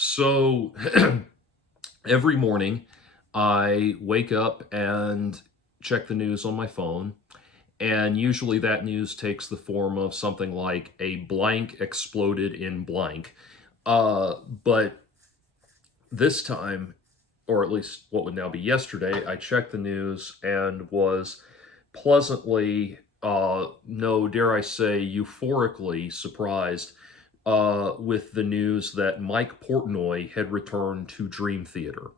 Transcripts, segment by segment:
So every morning I wake up and check the news on my phone. And usually that news takes the form of something like a blank exploded in blank. But this time, or at least what would now be yesterday, I checked the news and was pleasantly, no, dare I say, euphorically surprised with the news that Mike Portnoy had returned to Dream Theater.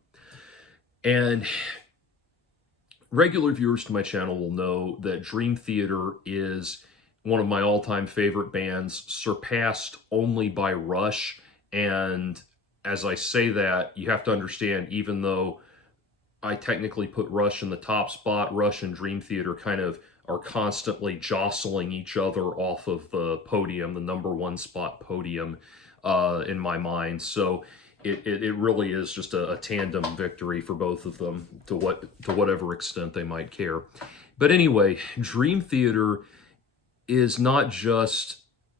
And regular viewers to my channel will know that Dream Theater is one of my all-time favorite bands, surpassed only by Rush. And as I say that, you have to understand, even though I technically put Rush in the top spot, Rush and Dream Theater kind of are constantly jostling each other off of the podium, the number one spot podium, in my mind. So it really is just a tandem victory for both of them to whatever extent they might care. But anyway, Dream Theater is not just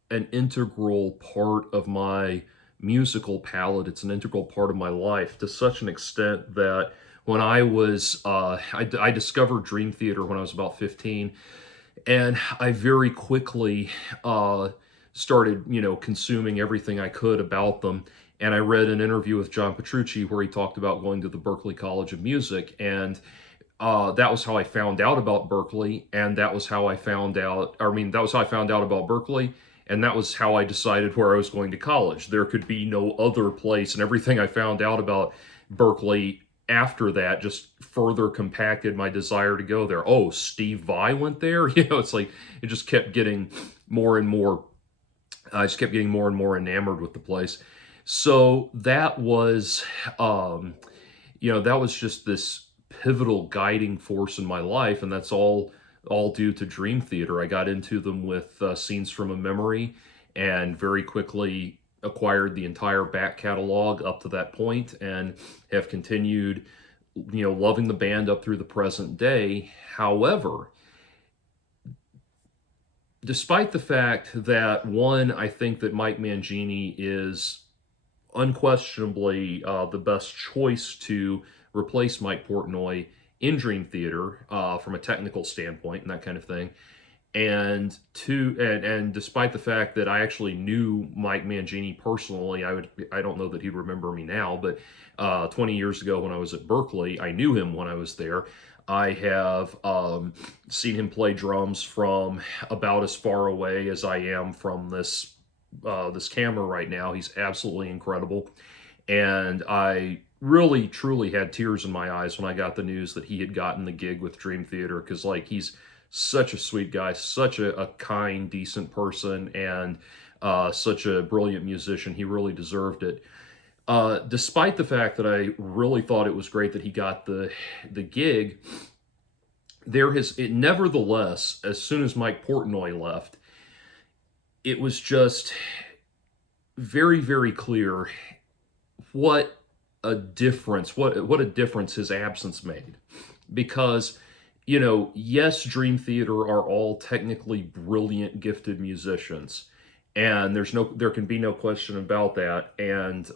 an integral part of my musical palette, it's an integral part of my life to such an extent that when I discovered Dream Theater when I was about 15, and I very quickly started, consuming everything I could about them. And I read an interview with John Petrucci where he talked about going to the Berklee College of Music, and that was how I found out about Berklee, and that was how I found out. I mean, that was how I found out about Berklee, and that was how I decided where I was going to college. There could be no other place, and everything I found out about Berklee after that just further compacted my desire to go there. Oh, Steve Vai went there? It's like it just kept getting more and more. I just kept getting more and more enamored with the place. So that was, that was just this pivotal guiding force in my life, and that's all due to Dream Theater. I got into them with Scenes from a Memory, and very quickly acquired the entire back catalog up to that point, and have continued, loving the band up through the present day. However, despite the fact that, one, I think that Mike Mangini is unquestionably the best choice to replace Mike Portnoy in Dream Theater from a technical standpoint and that kind of thing. And despite the fact that I actually knew Mike Mangini personally, I don't know that he'd remember me now, but 20 years ago when I was at Berklee, I knew him when I was there. I have seen him play drums from about as far away as I am from this camera right now. He's absolutely incredible, and I really truly had tears in my eyes when I got the news that he had gotten the gig with Dream Theater, because he's such a sweet guy, such a kind, decent person, and such a brilliant musician. He really deserved it. Despite the fact that I really thought it was great that he got the gig, nevertheless, as soon as Mike Portnoy left, it was just very, very clear what a difference his absence made. Because, yes, Dream Theater are all technically brilliant, gifted musicians, and there can be no question about that. And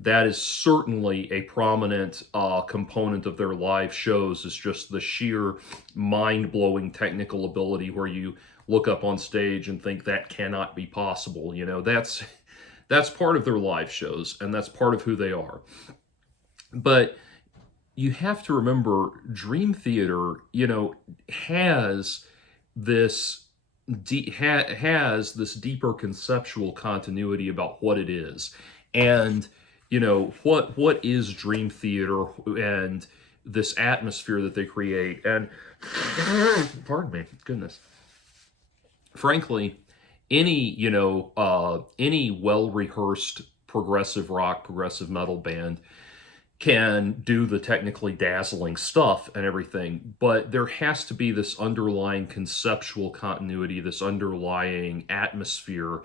that is certainly a prominent component of their live shows, is just the sheer mind-blowing technical ability where you look up on stage and think that cannot be possible. That's part of their live shows, and that's part of who they are. But you have to remember, Dream Theater, has this deeper conceptual continuity about what it is, and what is Dream Theater, and this atmosphere that they create. And pardon me, goodness, frankly, any well-rehearsed progressive rock, progressive metal band can do the technically dazzling stuff and everything, but there has to be this underlying conceptual continuity, this underlying atmosphere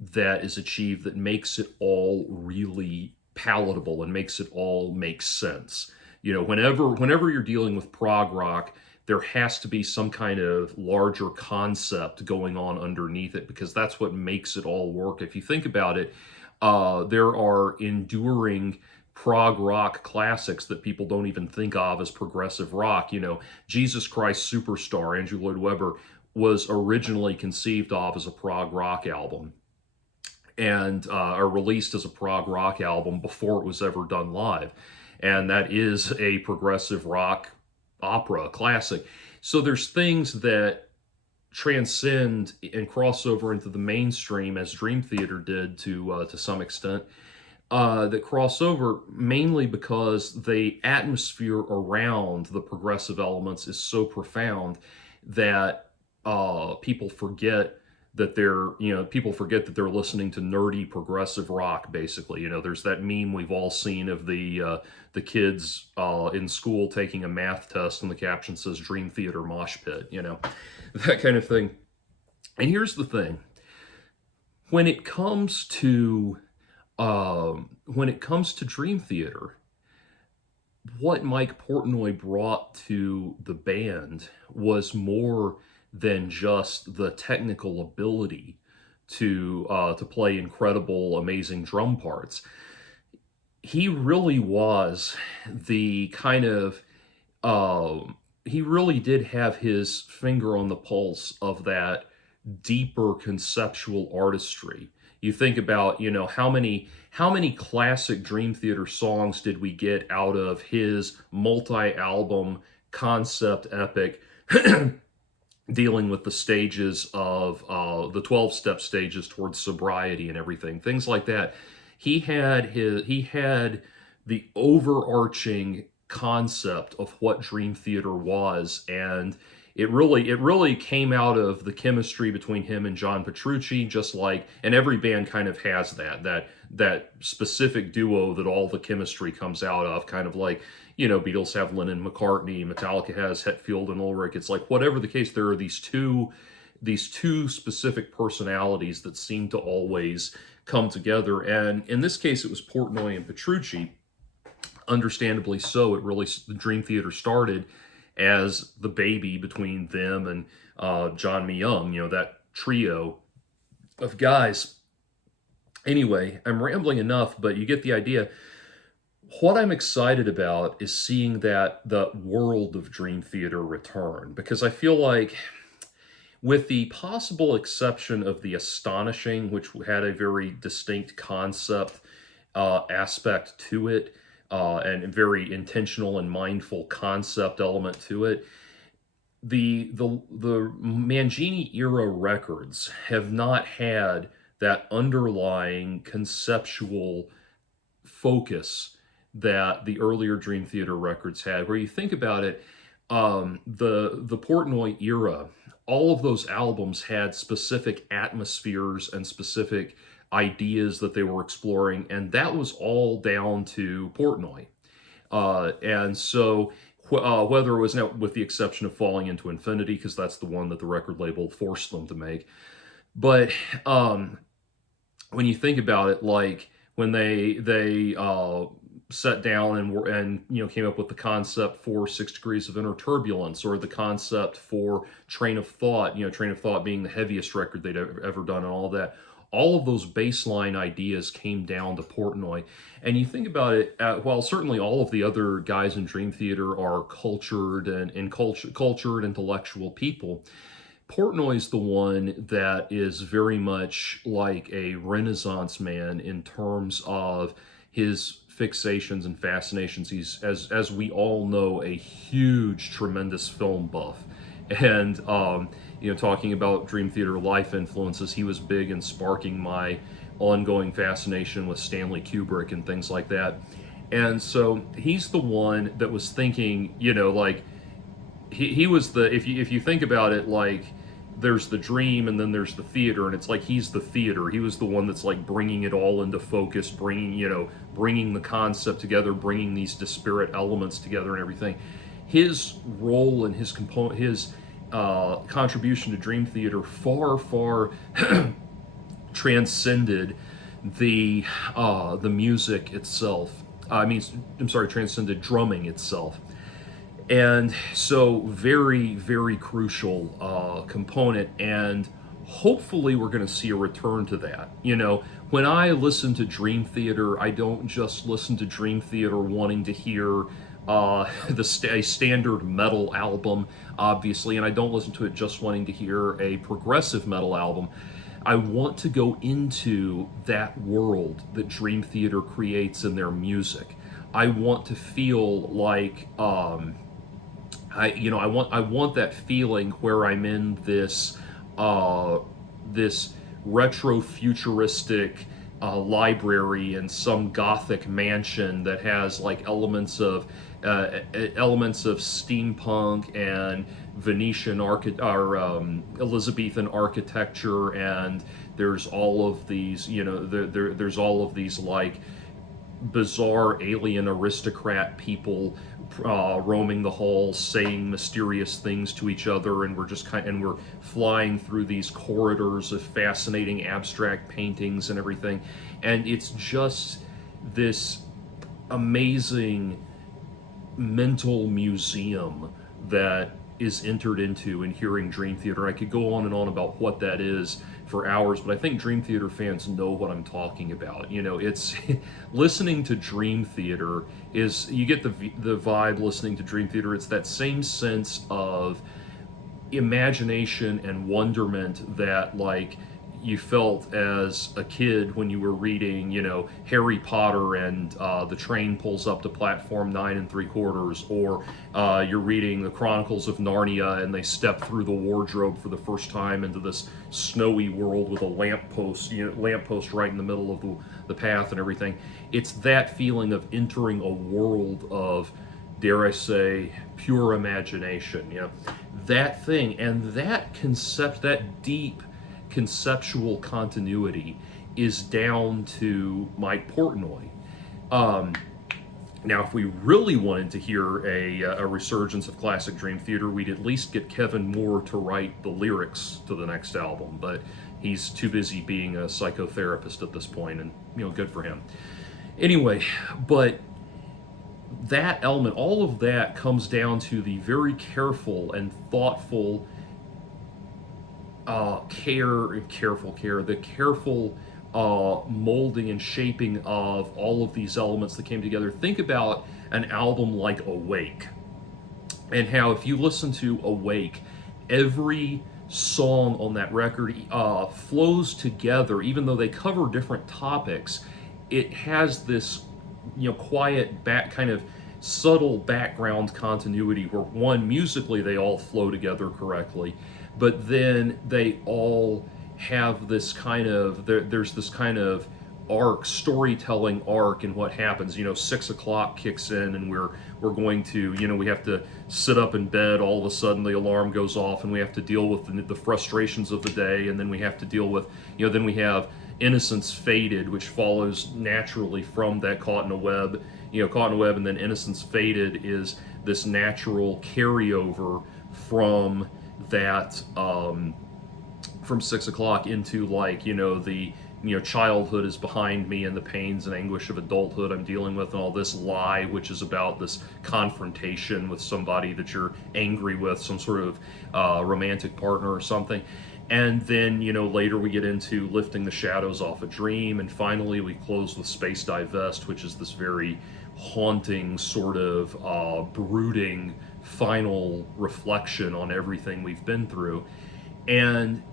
that is achieved that makes it all really palatable and makes it all make sense. Whenever you're dealing with prog rock, there has to be some kind of larger concept going on underneath it, because that's what makes it all work. If you think about it, There are enduring prog rock classics that people don't even think of as progressive rock. Jesus Christ Superstar, Andrew Lloyd Webber, was originally conceived of as a prog rock album and are released as a prog rock album before it was ever done live. And that is a progressive rock opera classic. So there's things that transcend and cross over into the mainstream, as Dream Theater did to some extent, that cross over mainly because the atmosphere around the progressive elements is so profound that people forget that they're listening to nerdy progressive rock. Basically, there's that meme we've all seen of the kids in school taking a math test, and the caption says "Dream Theater Mosh Pit," that kind of thing. And here's the thing: when it comes to Dream Theater, what Mike Portnoy brought to the band was more than just the technical ability to play incredible, amazing drum parts. He really was the kind of he really did have his finger on the pulse of that deeper conceptual artistry. You think about, how many classic Dream Theater songs did we get out of his multi-album concept epic dealing with the stages of the 12-step stages towards sobriety and everything, things like that. He had the overarching concept of what Dream Theater was, and it really came out of the chemistry between him and John Petrucci, and every band kind of has that specific duo that all the chemistry comes out of, kind of like, Beatles have Lennon and McCartney, Metallica has Hetfield and Ulrich. It's like, whatever the case, there are these two specific personalities that seem to always come together. And in this case, it was Portnoy and Petrucci. Understandably so. The Dream Theater started as the baby between them and John Myung, that trio of guys. Anyway, I'm rambling enough, but you get the idea. What I'm excited about is seeing that the world of Dream Theater return, because I feel like, with the possible exception of The Astonishing, which had a very distinct concept aspect to it, and a very intentional and mindful concept element to it, the Mangini era records have not had that underlying conceptual focus that the earlier Dream Theater records had. Where you think about it, the Portnoy era, all of those albums had specific atmospheres and specific ideas that they were exploring, and that was all down to Portnoy. And so, whether it was, now with the exception of Falling into Infinity, because that's the one that the record label forced them to make, but when you think about it, like when they sat down and came up with the concept for 6 Degrees of Inner Turbulence, or the concept for Train of Thought, Train of Thought being the heaviest record they'd ever done, and all of that. All of those baseline ideas came down to Portnoy. And you think about it, while certainly all of the other guys in Dream Theater are cultured cultured intellectual people, Portnoy's the one that is very much like a Renaissance man in terms of his fixations and fascinations. He's, as we all know, a huge, tremendous film buff. And talking about Dream Theater life influences, he was big in sparking my ongoing fascination with Stanley Kubrick and things like that. And so he's the one that was thinking, like, he was the, if you think about it, like, there's the dream and then there's the theater, and it's like he's the theater. He was the one that's like bringing it all into focus, bringing the concept together, bringing these disparate elements together and everything. His role and his contribution to Dream Theater far transcended the music itself. Transcended drumming itself. And so, very, very crucial component. And hopefully we're going to see a return to that. You know, when I listen to Dream Theater, I don't just listen to Dream Theater wanting to hear a standard metal album, obviously, and I don't listen to it just wanting to hear a progressive metal album. I want to go into that world that Dream Theater creates in their music. I want to feel like I want that feeling where I'm in this retro futuristic library in some gothic mansion that has like elements of steampunk and Elizabethan architecture, and there's all of these, there's all of these like bizarre alien aristocrat people roaming the halls, saying mysterious things to each other, and we're flying through these corridors of fascinating abstract paintings and everything, and it's just this amazing mental museum that is entered into in hearing Dream Theater. I could go on and on about what that is for hours, but I think Dream Theater fans know what I'm talking about. You know, it's listening to Dream Theater is, you get the vibe listening to Dream Theater. It's that same sense of imagination and wonderment that like you felt as a kid when you were reading, Harry Potter and the train pulls up to platform 9 3/4, or you're reading the Chronicles of Narnia and they step through the wardrobe for the first time into this snowy world with a lamppost right in the middle of the path and everything. It's that feeling of entering a world of, dare I say, pure imagination. That thing, and that deep conceptual continuity is down to Mike Portnoy. Now, if we really wanted to hear a resurgence of classic Dream Theater, we'd at least get Kevin Moore to write the lyrics to the next album, but he's too busy being a psychotherapist at this point, and good for him. Anyway, but that element, all of that comes down to the very careful and thoughtful the careful molding and shaping of all of these elements that came together. Think about an album like Awake, and how if you listen to Awake, every song on that record flows together, even though they cover different topics. It has this quiet kind of subtle background continuity where, one, musically they all flow together correctly, but then they all have this kind of, there's this kind of storytelling arc in what happens. 6 o'clock kicks in and we're going to, we have to sit up in bed. All of a sudden the alarm goes off and we have to deal with the frustrations of the day, and then we have to deal with, then we have Innocence Faded, which follows naturally from that Caught in a Web, and then Innocence Faded is this natural carryover from that, from 6 o'clock into the childhood is behind me and the pains and anguish of adulthood I'm dealing with, and all this Lie, which is about this confrontation with somebody that you're angry with, some sort of romantic partner or something. And then, later we get into Lifting the Shadows Off a Dream, and finally we close with Space Divest, which is this very haunting, sort of brooding final reflection on everything we've been through. And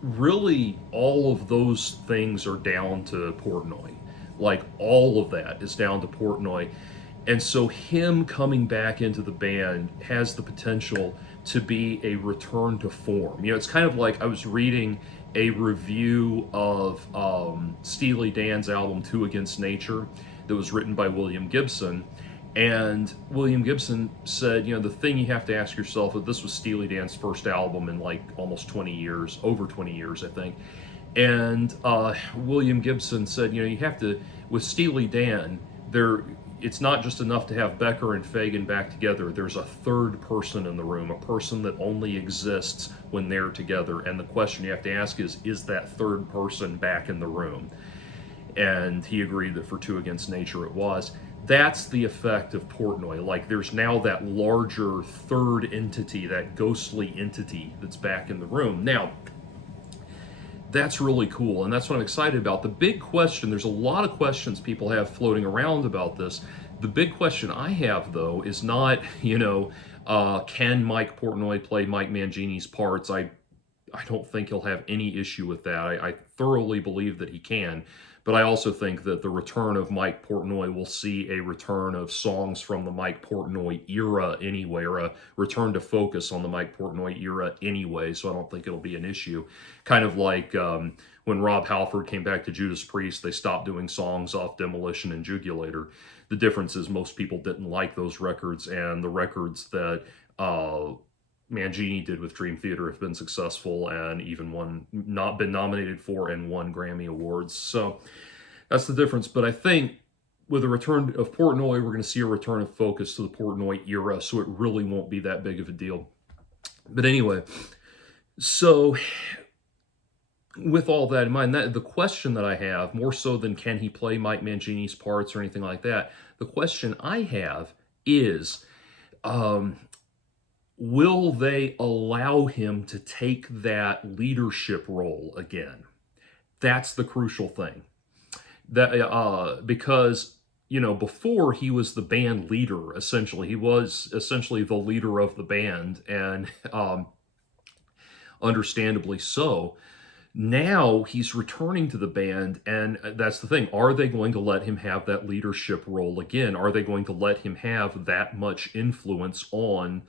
really, all of those things are down to Portnoy. Like, all of that is down to Portnoy. And so him coming back into the band has the potential to be a return to form. It's kind of like, I was reading a review of Steely Dan's album Two Against Nature that was written by William Gibson. And William Gibson said, the thing you have to ask yourself, that this was Steely Dan's first album in like almost 20 years, over 20 years, I think. And William Gibson said, you have to, with Steely Dan, it's not just enough to have Becker and Fagen back together. There's a third person in the room, a person that only exists when they're together. And the question you have to ask is that third person back in the room? And he agreed that for Two Against Nature it was. That's the effect of Portnoy. Like, there's now that larger third entity, that ghostly entity that's back in the room. Now, That's really cool, and that's what I'm excited about. The big question, there's a lot of questions people have floating around about this. The big question I have, though, is not, can Mike Portnoy play Mike Mangini's parts? I don't think he'll have any issue with that. I thoroughly believe that he can. But I also think that the return of Mike Portnoy will see a return of songs from the Mike Portnoy era anyway, or a return to focus on the Mike Portnoy era anyway. So I don't think it'll be an issue. Kind of like when Rob Halford came back to Judas Priest, they stopped doing songs off Demolition and Jugulator. The difference is most people didn't like those records, and the records that Mangini did with Dream Theater have been successful and even not been nominated for and won Grammy Awards. So that's the difference. But I think with the return of Portnoy, we're going to see a return of focus to the Portnoy era, so it really won't be that big of a deal. But anyway, so with all that in mind, the question that I have, more so than can he play Mike Mangini's parts or anything like that, the question I have is, will they allow him to take that leadership role again? That's the crucial thing. Because before he was the band leader, essentially. He was essentially the leader of the band, and understandably so. Now he's returning to the band, and that's the thing. Are they going to let him have that leadership role again? Are they going to let him have that much influence on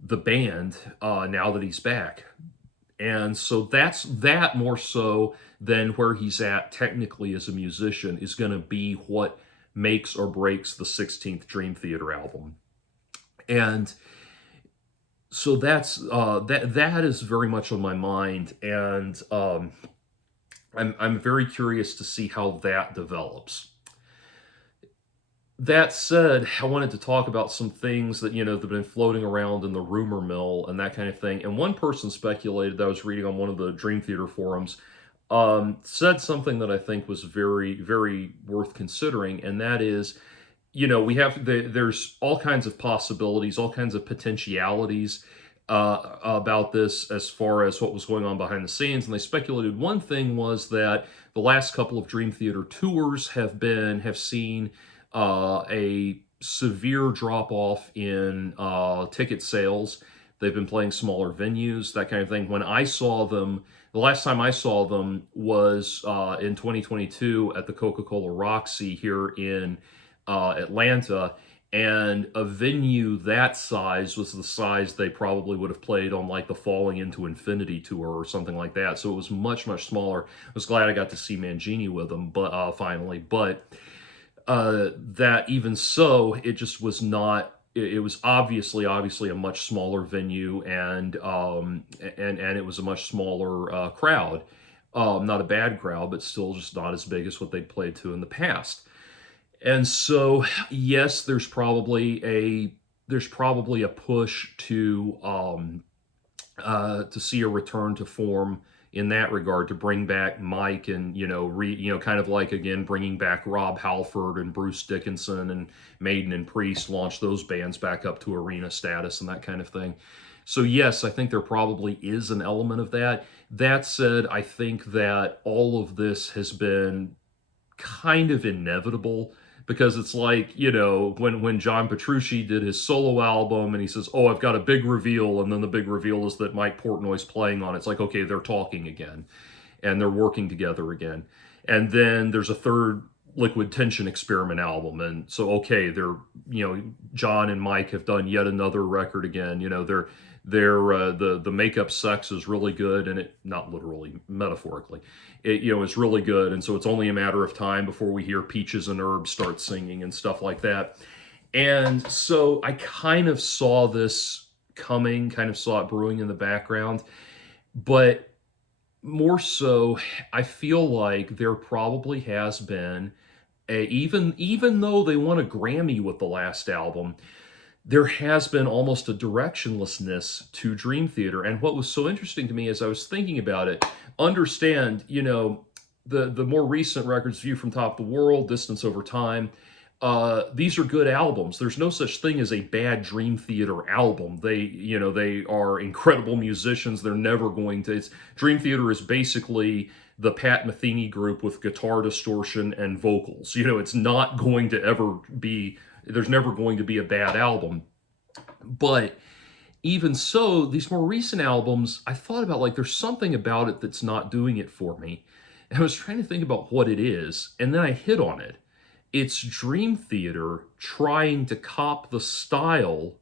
the band now that he's back? And so that more so than where he's at technically as a musician is going to be what makes or breaks the 16th Dream Theater album. And so that is very much on my mind, and I'm very curious to see how that develops. That said, I wanted to talk about some things that, that have been floating around in the rumor mill and that kind of thing. And one person speculated, that I was reading on one of the Dream Theater forums, said something that I think was very, very worth considering, and that is, there's all kinds of possibilities, all kinds of potentialities about this as far as what was going on behind the scenes. And they speculated one thing was that the last couple of Dream Theater tours have seen a severe drop-off in ticket sales. They've been playing smaller venues, that kind of thing. When I saw them, the last time I saw them was in 2022 at the Coca-Cola Roxy here in Atlanta, and a venue that size was the size they probably would have played on like the Falling Into Infinity tour or something like that. So it was much, much smaller. I was glad I got to see Mangini with them, but finally. But that even so, it just was not. It was obviously a much smaller venue, and it was a much smaller crowd. Not a bad crowd, but still just not as big as what they'd played to in the past. And so, yes, there's probably a push to see a return to form in that regard, to bring back Mike and, kind of like, again, bringing back Rob Halford and Bruce Dickinson and Maiden and Priest, launch those bands back up to arena status and that kind of thing. So yes, I think there probably is an element of that. That said, I think that all of this has been kind of inevitable, because it's like, when John Petrucci did his solo album and he says, oh, I've got a big reveal, and then the big reveal is that Mike Portnoy's playing on it. It's like, okay, they're talking again, and they're working together again. And then there's a third Liquid Tension Experiment album, and so, okay, they're, John and Mike have done yet another record again. The Makeup Sex is really good, and it, not literally, metaphorically, it is really good, and so it's only a matter of time before we hear Peaches and Herb start singing and stuff like that. And so I kind of saw this coming, kind of saw it brewing in the background, but more so, I feel like there probably has been even though they won a Grammy with the last album, there has been almost a directionlessness to Dream Theater. And what was so interesting to me as I was thinking about it, understand, the more recent records, View from Top of the World, Distance Over Time, these are good albums. There's no such thing as a bad Dream Theater album. They are incredible musicians. They're never going to. Dream Theater is basically the Pat Metheny group with guitar distortion and vocals. It's not going to ever be. There's never going to be a bad album. But even so, these more recent albums, I thought about, like, there's something about it that's not doing it for me. And I was trying to think about what it is, and then I hit on it. It's Dream Theater trying to cop the style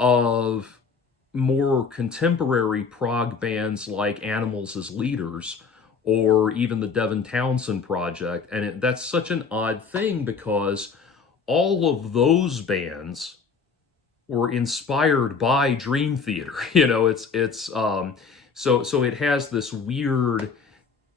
of more contemporary prog bands like Animals as Leaders, or even the Devin Townsend Project. And that's such an odd thing, because all of those bands were inspired by Dream Theater. So it has this weird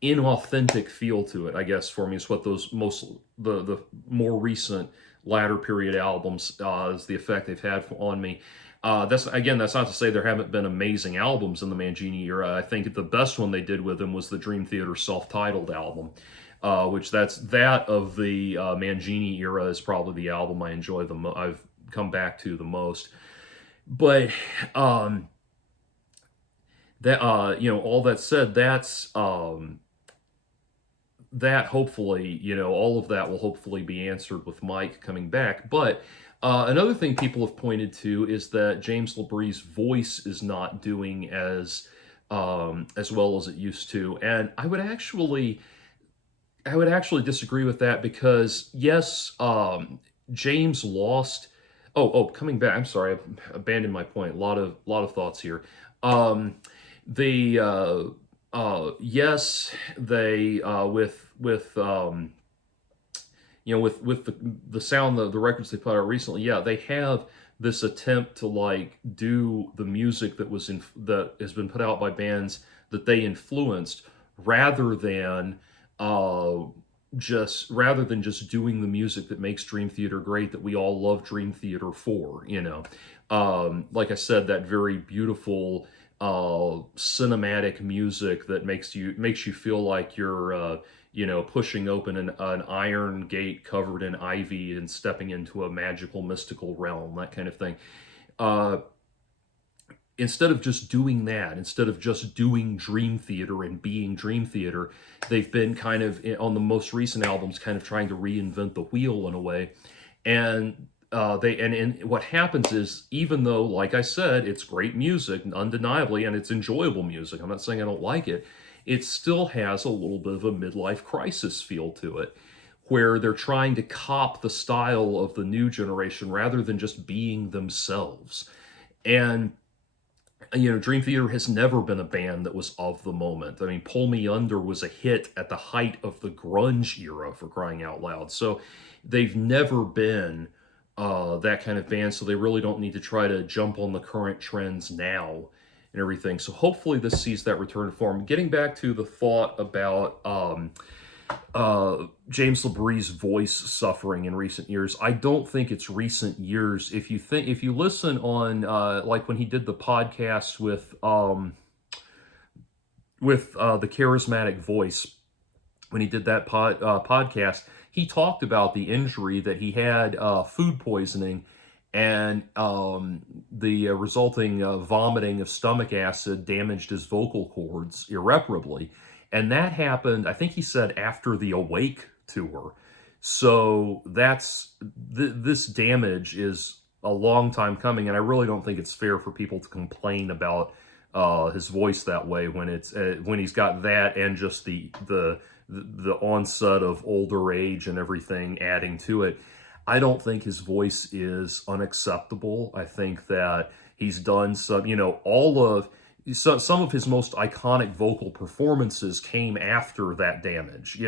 inauthentic feel to it, I guess, for me. Is what the more recent latter period albums is the effect they've had on me. That's not to say there haven't been amazing albums in the Mangini era. I think the best one they did with him was the Dream Theater self-titled album, which that of the Mangini era is probably the album I enjoy the most. I've come back to the most. But all that said, that hopefully, all of that will hopefully be answered with Mike coming back. But another thing people have pointed to is that James Labree's voice is not doing as well as it used to, and I would actually disagree with that, because yes, James lost. Coming back. I'm sorry, I abandoned my point. A lot of thoughts here. Yes, they with the sound, the records they put out recently. Yeah, they have this attempt to, like, do the music that has been put out by bands that they influenced, rather than just doing the music that makes Dream Theater great, that we all love Dream Theater for. Like I said, that very beautiful cinematic music that makes you feel like you're pushing open an iron gate covered in ivy and stepping into a magical mystical realm, that kind of thing. Instead of just doing that, instead of just doing Dream Theater and being Dream Theater, they've been kind of, on the most recent albums, kind of trying to reinvent the wheel in a way. And what happens is, even though, like I said, it's great music, undeniably, and it's enjoyable music, I'm not saying I don't like it, it still has a little bit of a midlife crisis feel to it, where they're trying to cop the style of the new generation rather than just being themselves. And Dream Theater has never been a band that was of the moment. I mean, Pull Me Under was a hit at the height of the grunge era, for crying out loud. So they've never been that kind of band, so they really don't need to try to jump on the current trends now and everything. So hopefully this sees that return to form. Getting back to the thought about James Labree's voice suffering in recent years, I don't think it's recent years. If you listen on like when he did the podcast with the Charismatic Voice, when he did that podcast, he talked about the injury that he had, food poisoning, and the resulting vomiting of stomach acid damaged his vocal cords irreparably. And that happened, I think he said, after the Awake tour. So this damage is a long time coming, and I really don't think it's fair for people to complain about his voice that way when he's got that and just the onset of older age and everything adding to it. I don't think his voice is unacceptable. I think that he's done some of his most iconic vocal performances came after that damage.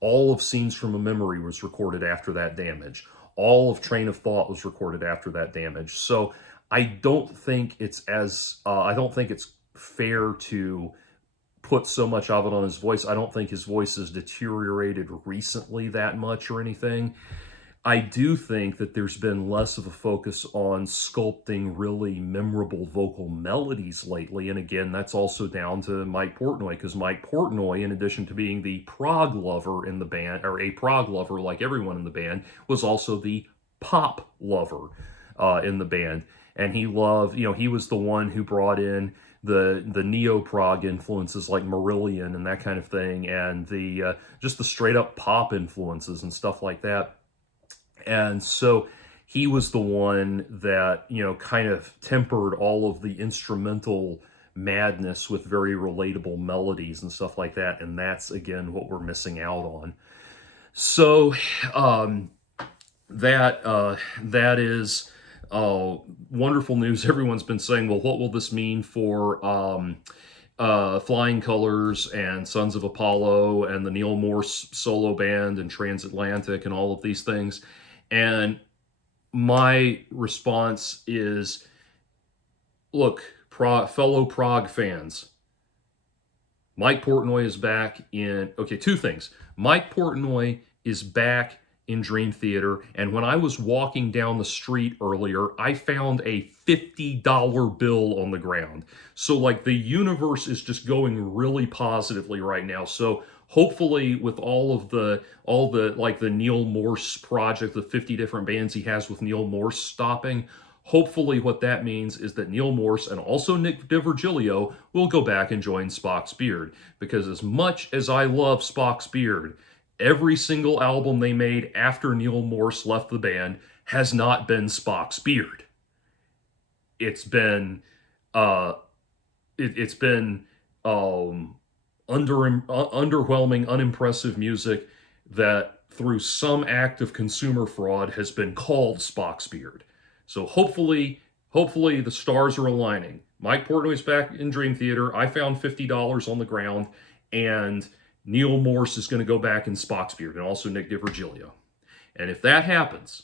All of Scenes from a Memory was recorded after that damage. All of Train of Thought was recorded after that damage. So I don't think it's fair to put so much of it on his voice. I don't think his voice has deteriorated recently that much or anything. I do think that there's been less of a focus on sculpting really memorable vocal melodies lately. And again, that's also down to Mike Portnoy, because Mike Portnoy, in addition to being the prog lover in the band, or a prog lover like everyone in the band, was also the pop lover in the band. And he loved, he was the one who brought in the neo prog influences like Marillion and that kind of thing, and the just the straight up pop influences and stuff like that. And so he was the one that, kind of tempered all of the instrumental madness with very relatable melodies and stuff like that. And that's, again, what we're missing out on. So that is wonderful news. Everyone's been saying, well, what will this mean for Flying Colors and Sons of Apollo and the Neil Morse solo band and Transatlantic and all of these things? And my response is, look, fellow prog fans, Mike Portnoy is back in, okay, two things. Mike Portnoy is back in Dream Theater, and when I was walking down the street earlier, I found a $50 bill on the ground. So, like, the universe is just going really positively right now. So hopefully with all the like the Neil Morse project, the 50 different bands he has with Neil Morse stopping, hopefully what that means is that Neil Morse and also Nick DiVirgilio will go back and join Spock's Beard. Because as much as I love Spock's Beard, every single album they made after Neil Morse left the band has not been Spock's Beard. It's been it's been underwhelming, unimpressive music that through some act of consumer fraud has been called Spock's Beard. So hopefully the stars are aligning. Mike Portnoy's back in Dream Theater. I found $50 on the ground, and Neil Morse is going to go back in Spock's Beard, and also Nick DiVirgilio. And if that happens,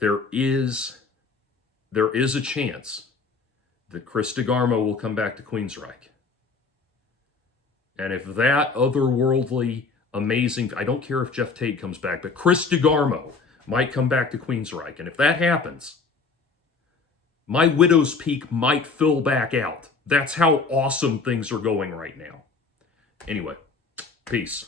there is a chance that Chris DeGarmo will come back to Queensryche. And if that otherworldly, amazing, I don't care if Jeff Tate comes back, but Chris DeGarmo might come back to Queensryche. And if that happens, my Widow's Peak might fill back out. That's how awesome things are going right now. Anyway, peace.